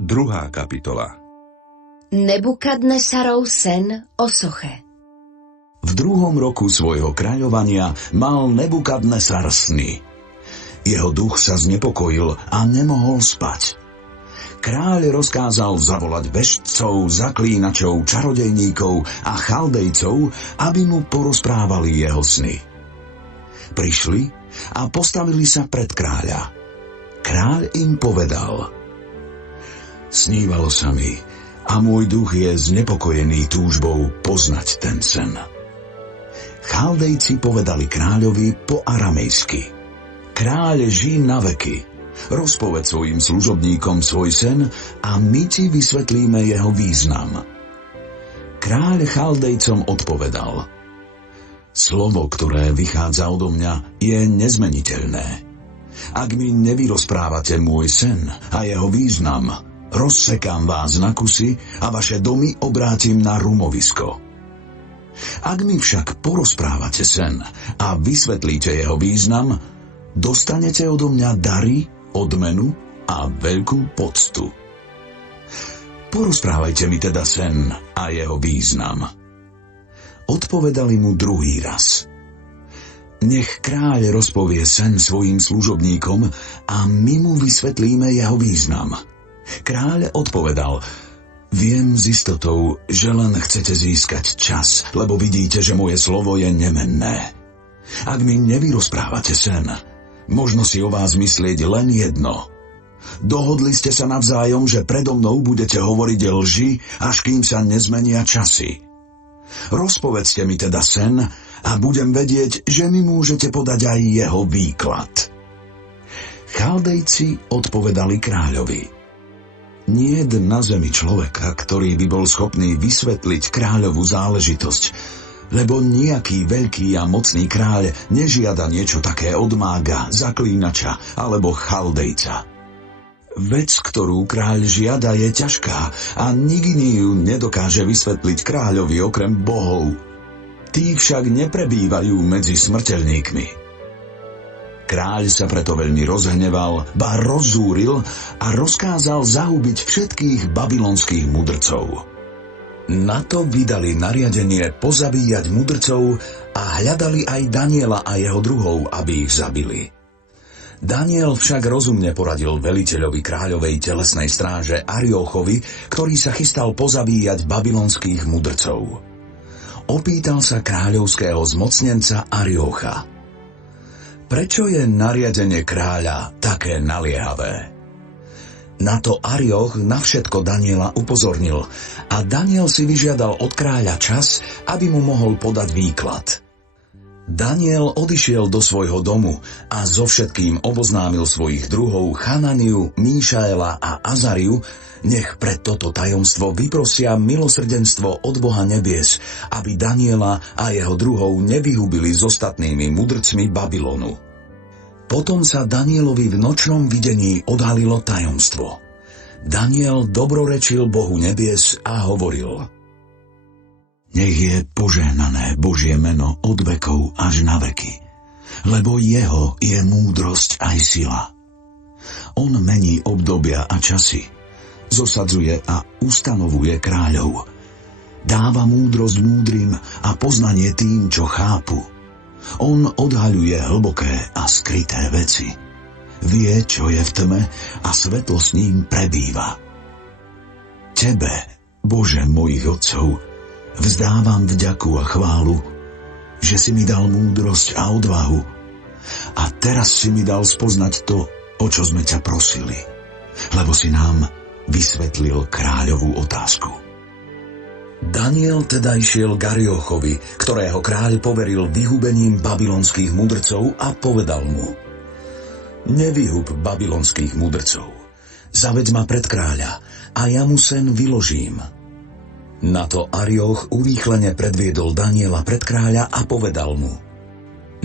2. kapitola. Nebukadnesarov sen o soche. V 2. roku svojho kráľovania mal Nebukadnesar sny. Jeho duch sa znepokojil a nemohol spať. Kráľ rozkázal zavolať veštcov, zaklínačov, čarodejníkov a chaldejcov, aby mu porozprávali jeho sny. Prišli a postavili sa pred kráľa. Kráľ im povedal: Snívalo sa mi a môj duch je znepokojený túžbou poznať ten sen. Chaldejci povedali kráľovi po aramejsky: Kráľ, žij na veky. Rozpoveď svojim služobníkom svoj sen a my ti vysvetlíme jeho význam. Kráľ Chaldejcom odpovedal: Slovo, ktoré vychádza odo mňa, je nezmeniteľné. Ak mi nevyrozprávate môj sen a jeho význam, rozsekám vás na kusy a vaše domy obrátim na rumovisko. Ak mi však porozprávate sen a vysvetlíte jeho význam, dostanete odo mňa dary, odmenu a veľkú poctu. Porozprávajte mi teda sen a jeho význam. Odpovedali mu druhý raz: Nech kráľ rozpovie sen svojim služobníkom a my mu vysvetlíme jeho význam. Kráľ odpovedal: Viem s istotou, že len chcete získať čas, lebo vidíte, že moje slovo je nemenné. Ak mi nevyrozprávate sen, možno si o vás myslieť len jedno. Dohodli ste sa navzájom, že predo mnou budete hovoriť lži, až kým sa nezmenia časy. Rozpovedzte mi teda sen a budem vedieť, že mi môžete podať aj jeho výklad. Chaldejci odpovedali kráľovi: Niet na zemi človeka, ktorý by bol schopný vysvetliť kráľovú záležitosť, lebo nejaký veľký a mocný kráľ nežiada niečo také od mága, zaklínača alebo chaldejca. Vec, ktorú kráľ žiada, je ťažká a nikto ju nedokáže vysvetliť kráľovi okrem bohov. Tí však neprebývajú medzi smrteľníkmi. Kráľ sa preto veľmi rozhneval, ba rozzúril a rozkázal zahubiť všetkých babylonských mudrcov. Na to vydali nariadenie pozabíjať mudrcov a hľadali aj Daniela a jeho druhov, aby ich zabili. Daniel však rozumne poradil veliteľovi kráľovej telesnej stráže Ariochovi, ktorý sa chystal pozabíjať babylonských mudrcov. Opýtal sa kráľovského zmocnenca Ariocha: Prečo je nariadenie kráľa také naliehavé? Na to Arioch na všetko Daniela upozornil a Daniel si vyžiadal od kráľa čas, aby mu mohol podať výklad. Daniel odišiel do svojho domu a so všetkým oboznámil svojich druhov Chananiu, Míšaela a Azariu, nech pre toto tajomstvo vyprosia milosrdenstvo od Boha nebies, aby Daniela a jeho druhov nevyhubili s ostatnými mudrcmi Babylonu. Potom sa Danielovi v nočnom videní odhalilo tajomstvo. Daniel dobrorečil Bohu nebies a hovoril: Nech je požehnané Božie meno od vekov až na veky, lebo jeho je múdrosť aj sila. On mení obdobia a časy, zosadzuje a ustanovuje kráľov, dáva múdrosť múdrym a poznanie tým, čo chápu. On odhaľuje hlboké a skryté veci. Vie, čo je v tme a svetlo s ním prebýva. Tebe, Bože mojich otcov, vzdávam vďaku a chválu, že si mi dal múdrosť a odvahu a teraz si mi dal spoznať to, o čo sme ťa prosili, lebo si nám vysvetlil kráľovú otázku. Daniel teda išiel k Ariochovi, ktorého kráľ poveril vyhubením babylonských mudrcov a povedal mu: Nevyhub babylonských mudrcov, zaveď ma pred kráľa a ja mu sen vyložím. Na to Arioch urýchlene predviedol Daniela pred kráľa a povedal mu: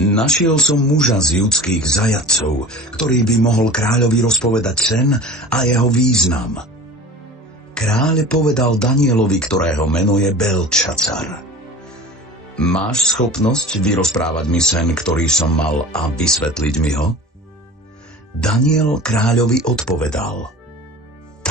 Našiel som muža z judských zajatcov, ktorý by mohol kráľovi rozpovedať sen a jeho význam. Kráľ povedal Danielovi, ktorého meno je Beltšacar: Máš schopnosť vyrozprávať mi sen, ktorý som mal, a vysvetliť mi ho? Daniel kráľovi odpovedal: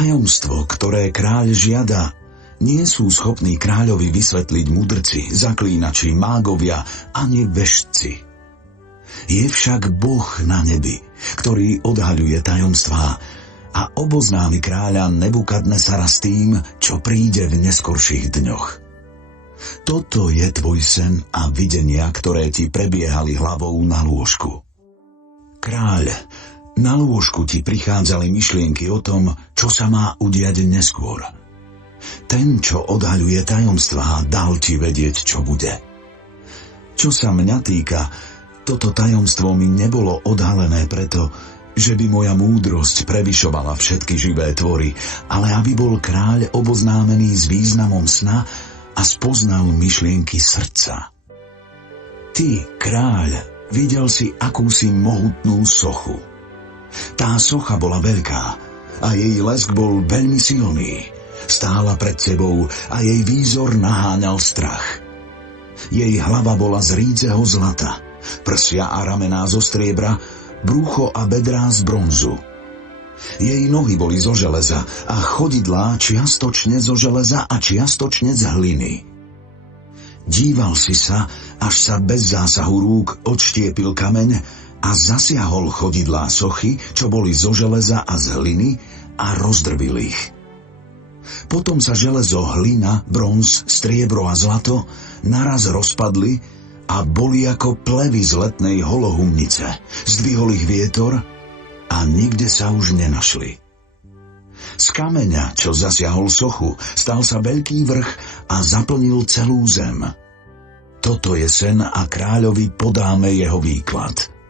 Tajomstvo, ktoré kráľ žiada, nie sú schopní kráľovi vysvetliť mudrci, zaklínači, mágovia ani vešci. Je však Boh na nebi, ktorý odhaľuje tajomstvá a oboznámi kráľa Nebukadnesara s tým, čo príde v neskorších dňoch. Toto je tvoj sen a videnia, ktoré ti prebiehali hlavou na lôžku. Kráľ, na lôžku ti prichádzali myšlienky o tom, čo sa má udiať neskôr. Ten, čo odhaľuje tajomstvá, dal ti vedieť, čo bude. Čo sa mňa týka, toto tajomstvo mi nebolo odhalené preto, že by moja múdrosť prevyšovala všetky živé tvory, ale aby bol kráľ oboznámený s významom sna a spoznal myšlienky srdca. Ty, kráľ, videl si akúsi mohutnú sochu. Tá socha bola veľká a jej lesk bol veľmi silný. Stála pred tebou a jej výzor naháňal strach. Jej hlava bola z rídzeho zlata, prsia a ramená zo striebra, brúcho a bedrá z bronzu. Jej nohy boli zo železa a chodidlá čiastočne zo železa a čiastočne z hliny. Díval si sa, až sa bez zásahu rúk odštiepil kameň a zasiahol chodidlá sochy, čo boli zo železa a z hliny, a rozdrbil ich. Potom sa železo, hlina, bronz, striebro a zlato naraz rozpadli a boli ako plevy z letnej holohumnice. Zdvihol ich vietor a nikde sa už nenašli. Z kameňa, čo zasiahol sochu, stal sa veľký vrch a zaplnil celú zem. Toto je sen a kráľovi podáme jeho výklad.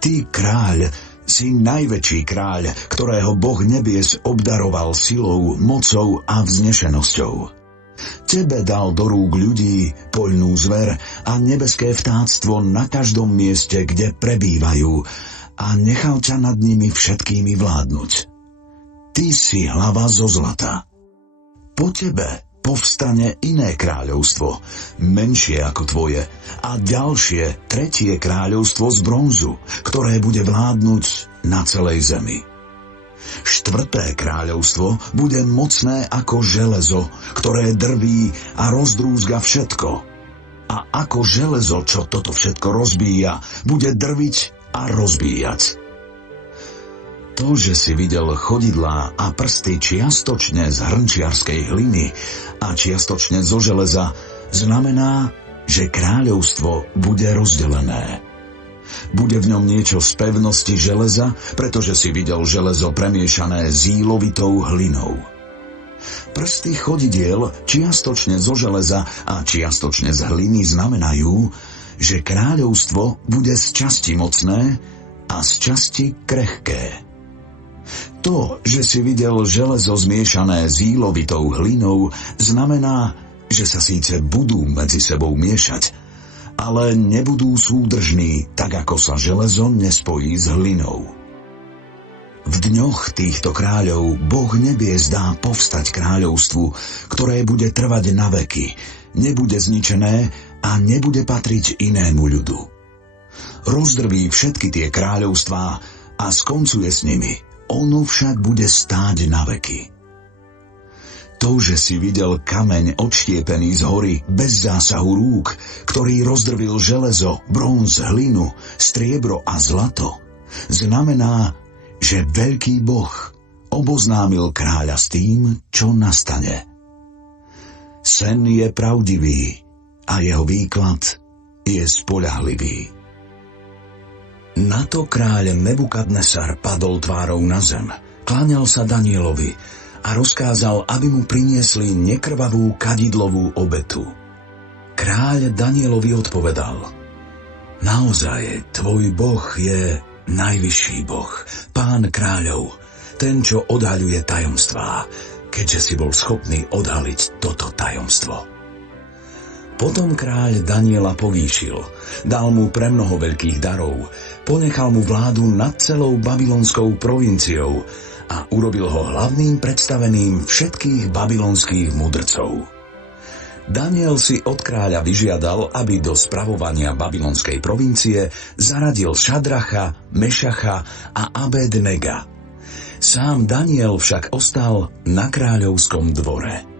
Ty, kráľ, si najväčší kráľ, ktorého Boh nebies obdaroval silou, mocou a vznešenosťou. Tebe dal do rúk ľudí poľnú zver a nebeské vtáctvo na každom mieste, kde prebývajú, a nechal ťa nad nimi všetkými vládnuť. Ty si hlava zo zlata. Po tebe povstane iné kráľovstvo, menšie ako tvoje, a ďalšie, tretie kráľovstvo z bronzu, ktoré bude vládnuť na celej zemi. Štvrté kráľovstvo bude mocné ako železo, ktoré drví a rozdrúzga všetko. A ako železo, čo toto všetko rozbíja, bude drviť a rozbíjať. To, že si videl chodidlá a prsty čiastočne z hrnčiarskej hliny a čiastočne zo železa, znamená, že kráľovstvo bude rozdelené. Bude v ňom niečo z pevnosti železa, pretože si videl železo premiešané s jílovitou hlinou. Prsty chodidiel čiastočne zo železa a čiastočne z hliny znamenajú, že kráľovstvo bude z časti mocné a z časti krehké. To, že si videl železo zmiešané s jílovitou hlinou, znamená, že sa síce budú medzi sebou miešať, ale nebudú súdržní, tak ako sa železo nespojí s hlinou. V dňoch týchto kráľov Boh nebies dá povstať kráľovstvu, ktoré bude trvať na veky, nebude zničené a nebude patriť inému ľudu. Rozdrví všetky tie kráľovstvá a skoncuje s nimi. Ono však bude stáť na veky. To, že si videl kameň odštiepený z hory bez zásahu rúk, ktorý rozdrvil železo, bronz, hlinu, striebro a zlato, znamená, že veľký Boh oboznámil kráľa s tým, čo nastane. Sen je pravdivý a jeho výklad je spoľahlivý. Na to kráľ Nebukadnesar padol tvárou na zem, kláňal sa Danielovi a rozkázal, aby mu priniesli nekrvavú kadidlovú obetu. Kráľ Danielovi odpovedal: Naozaj, tvoj Boh je najvyšší Boh, Pán kráľov, ten, čo odhaľuje tajomstvá, keďže si bol schopný odhaliť toto tajomstvo. Potom kráľ Daniela povýšil, dal mu premnoho veľkých darov, ponechal mu vládu nad celou babylonskou provinciou a urobil ho hlavným predstaveným všetkých babylonských mudrcov. Daniel si od kráľa vyžiadal, aby do spravovania babylonskej provincie zaradil Šadracha, Mešacha a Abednega. Sám Daniel však ostal na kráľovskom dvore.